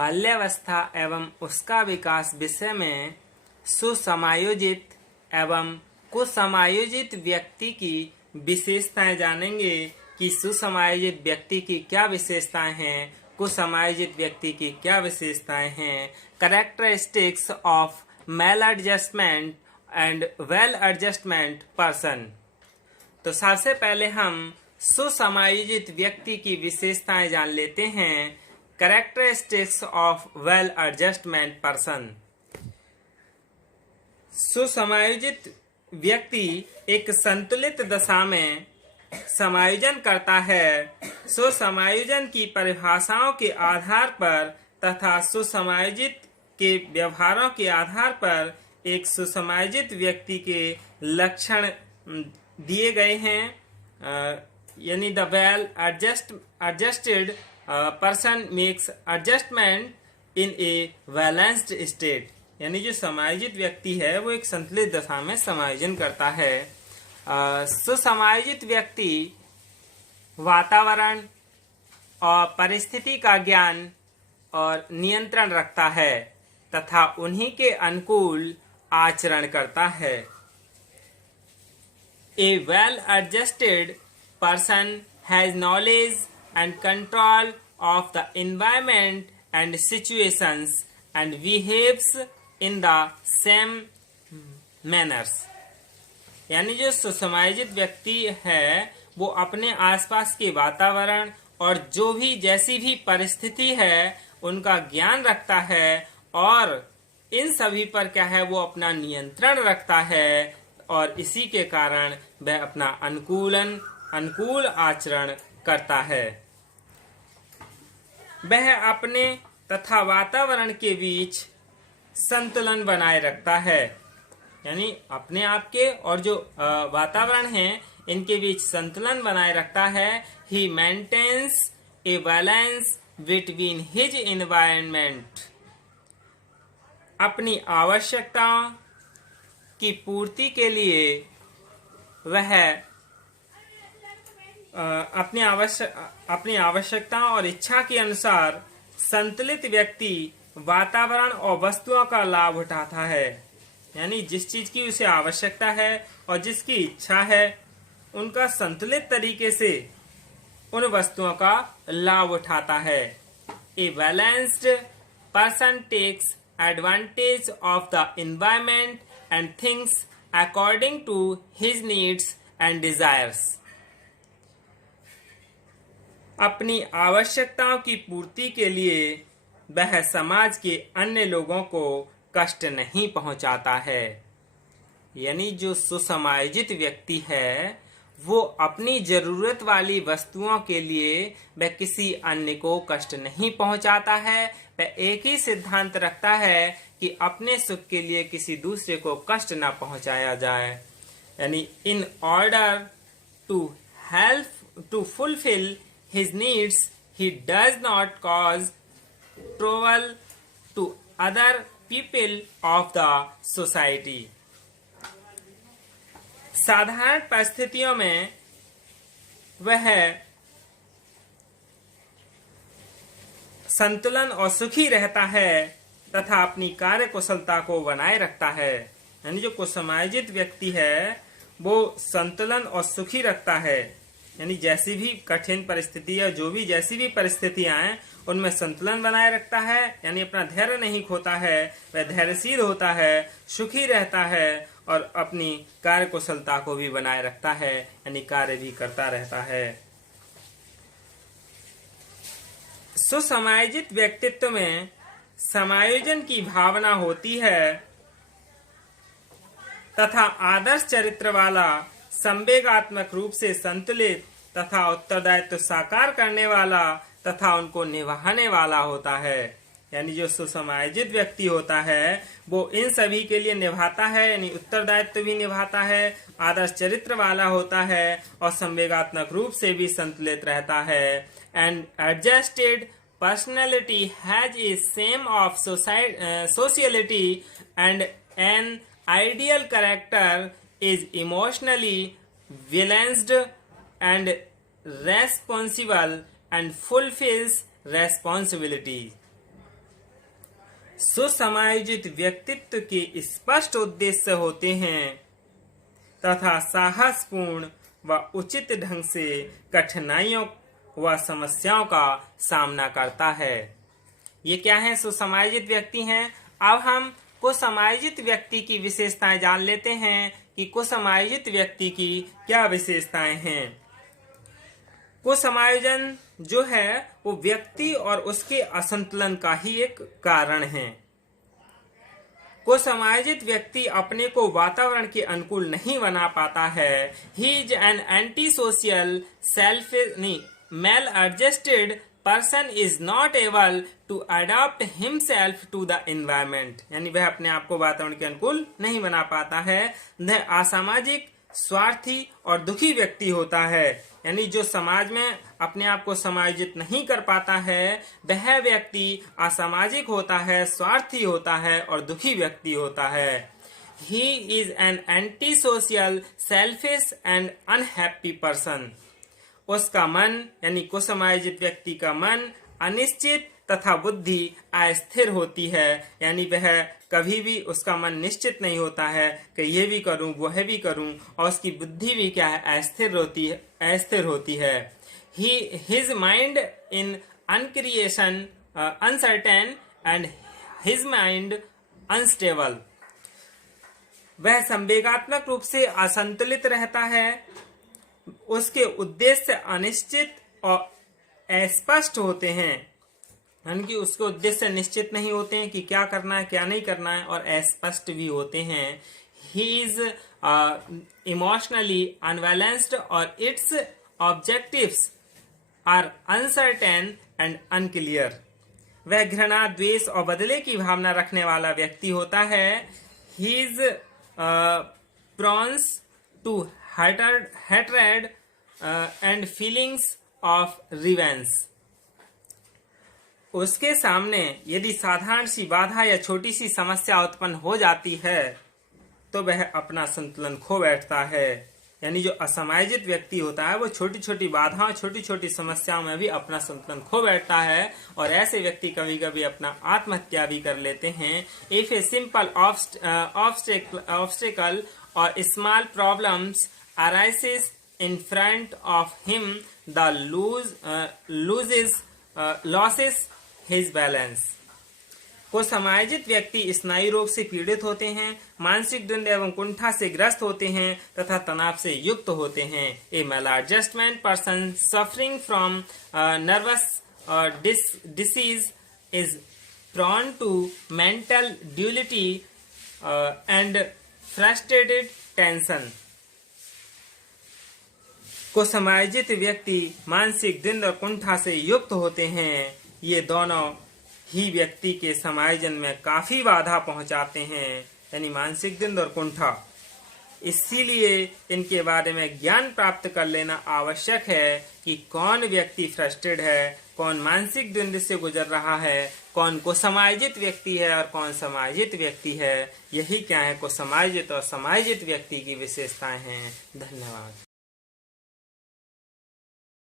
बाल्यावस्था एवं उसका विकास विषय में सुसमायोजित एवं कुसमायोजित व्यक्ति की विशेषताएं जानेंगे कि सुसमायोजित व्यक्ति की क्या विशेषताएं हैं, कुसमायोजित व्यक्ति की क्या विशेषताएं हैं। Characteristics of male adjustment and well adjustment person. तो सबसे पहले हम सुसमायोजित व्यक्ति की विशेषताएं जान लेते हैं। Characteristics of well adjustment person. सुसमायोजित व्यक्ति एक संतुलित दशा में समायोजन करता है। सुसमायोजन की परिभाषाओं के आधार पर तथा सुसमायोजित के व्यवहारों के आधार पर एक सुसमायोजित व्यक्ति के लक्षण दिए गए हैं। यानी the well adjusted person makes adjustment in a balanced state. यानी जो समायोजित व्यक्ति है वो एक संतुलित दशा में समायोजन करता है। सुसमायोजित व्यक्ति वातावरण और परिस्थिति का ज्ञान और नियंत्रण रखता है तथा उन्हीं के अनुकूल आचरण करता है। A well-adjusted person has knowledge and control of the environment and situations and behaves in the same manners। यानी जो सुसमायोजित व्यक्ति है वो अपने आसपास के वातावरण और जो भी जैसी भी परिस्थिति है उनका ज्ञान रखता है और इन सभी पर क्या है वो अपना नियंत्रण रखता है और इसी के कारण वह अपना अनुकूल आचरण करता है। वह अपने तथा वातावरण के बीच संतुलन बनाए रखता है। यानी अपने आप के और जो वातावरण है इनके बीच संतुलन बनाए रखता है। He maintains a balance between his environment। अपनी आवश्यकताओं की पूर्ति के लिए वह अपनी आवश्यकताओं और इच्छा के अनुसार संतुलित व्यक्ति वातावरण और वस्तुओं का लाभ उठाता है। यानी जिस चीज की उसे आवश्यकता है और जिसकी इच्छा है उनका संतुलित तरीके से उन वस्तुओं का लाभ उठाता है। A balanced person takes advantage of the environment and things according to his needs and desires। अपनी आवश्यकताओं की पूर्ति के लिए वह समाज के अन्य लोगों को कष्ट नहीं पहुंचाता है। यानी जो सुसमायोजित व्यक्ति है वो अपनी जरूरत वाली वस्तुओं के लिए वह किसी अन्य को कष्ट नहीं पहुंचाता है। वह एक ही सिद्धांत रखता है कि अपने सुख के लिए किसी दूसरे को कष्ट न पहुंचाया जाए। यानी in order to fulfil his needs he does not cause trouble to other people of the society. साधारण परिस्थितियों में वह संतुलन और सुखी रहता है तथा अपनी कार्य कुशलता को बनाए रखता है। यानी जो कुसमायोजित व्यक्ति है वो संतुलन और सुखी रखता है। यानी जैसी भी कठिन परिस्थिति या जो भी जैसी भी परिस्थितियां हैं उनमें संतुलन बनाए रखता है। यानी अपना धैर्य नहीं खोता है, वह धैर्यशील होता है, सुखी रहता है और अपनी कार्य कुशलता को भी बनाए रखता है। यानी कार्य भी करता रहता है। सुसमायोजित व्यक्तित्व में समायोजन की भावना होती है तथा आदर्श चरित्र वाला, संवेगात्मक रूप से संतुलित तथा उत्तरदायित्व साकार करने वाला तथा उनको निभाने वाला होता है। यानी जो सुसमायोजित व्यक्ति होता है वो इन सभी के लिए निभाता है। यानी उत्तरदायित्व भी निभाता है, आदर्श चरित्र वाला होता है और संवेगात्मक रूप से भी संतुलित रहता है। And adjusted personality has a same of sociality and an ideal character is emotionally balanced and responsible and fulfills responsibility। सुसमायोजित व्यक्तित्व के स्पष्ट उद्देश्य होते हैं तथा साहसपूर्ण व उचित ढंग से कठिनाइयों व समस्याओं का सामना करता है। ये क्या है? सुसमायोजित व्यक्ति हैं। अब हम कुसमायोजित व्यक्ति की विशेषताएं जान लेते हैं कि कुसमायोजित व्यक्ति की क्या विशेषताएं हैं। कुसमायोजन जो है वो व्यक्ति और उसके असंतुलन का ही एक कारण है। कुसमायोजित व्यक्ति अपने को वातावरण के अनुकूल नहीं बना पाता है। He is an anti social maladjusted person is not able to adopt himself to the environment, यानी वह अपने आप को वातावरण के अनुकूल नहीं बना पाता है। वह असामाजिक, स्वार्थी और दुखी व्यक्ति होता है, यानी जो समाज में अपने आप को समायोजित नहीं कर पाता है वह व्यक्ति असामाजिक होता है, स्वार्थी होता है और दुखी व्यक्ति होता है। He is an anti social, selfish and unhappy person. उसका मन यानी कुसमायोजित व्यक्ति का मन अनिश्चित तथा बुद्धि अस्थिर होती है, यानी वह कभी भी उसका मन निश्चित नहीं होता है कि ये भी करूं वह भी करूं, और उसकी बुद्धि भी क्या है? अस्थिर होती है। His mind in uncreation uncertain and his mind unstable. वह संवेगात्मक रूप से असंतुलित रहता है, उसके उद्देश्य अनिश्चित और अस्पष्ट होते हैं, यानी कि उसके उद्देश्य निश्चित नहीं होते हैं कि क्या करना है क्या नहीं करना है, और अस्पष्ट भी होते हैं। ही इज इमोशनली अनबैलेंस्ड और its objectives are uncertain and unclear. वह घृणा, द्वेष और बदले की भावना रखने वाला व्यक्ति होता है। He is prone to hatred and feelings of revenge। उसके सामने यदि साधारण सी बाधा या छोटी सी समस्या उत्पन्न हो जाती है तो वह अपना संतुलन खो बैठता है, यानी जो असमायोजित व्यक्ति होता है वो छोटी छोटी बाधाओं, छोटी छोटी समस्याओं में भी अपना संतुलन खो बैठता है, और ऐसे व्यक्ति कभी कभी अपना आत्महत्या भी कर लेते हैं। इफ ए सिंपल ऑब्स्टेकल और small problems arises in front of him, the loses his balance। कुसमायोजित व्यक्ति स्नायु रोग से पीड़ित होते हैं, मानसिक द्वंद्व एवं कुंठा से ग्रस्त होते हैं तथा तनाव से युक्त होते हैं। ए maladjustment person suffering from nervous disease is prone to mental duality and frustrated tension। कुसमायोजित व्यक्ति मानसिक द्वंद्व और कुंठा से युक्त होते हैं। ये दोनों ही व्यक्ति के समायोजन में काफी बाधा पहुंचाते हैं, यानी मानसिक द्वंद्व और कुंठा। इसीलिए इनके बारे में ज्ञान प्राप्त कर लेना आवश्यक है कि कौन व्यक्ति फ्रस्ट्रेटेड है, कौन मानसिक द्वंद्व से गुजर रहा है, कौन कुसमायोजित व्यक्ति है और कौन समायोजित व्यक्ति है। यही क्या है कुसमायोजित और समायोजित व्यक्ति की विशेषताएं हैं। धन्यवाद।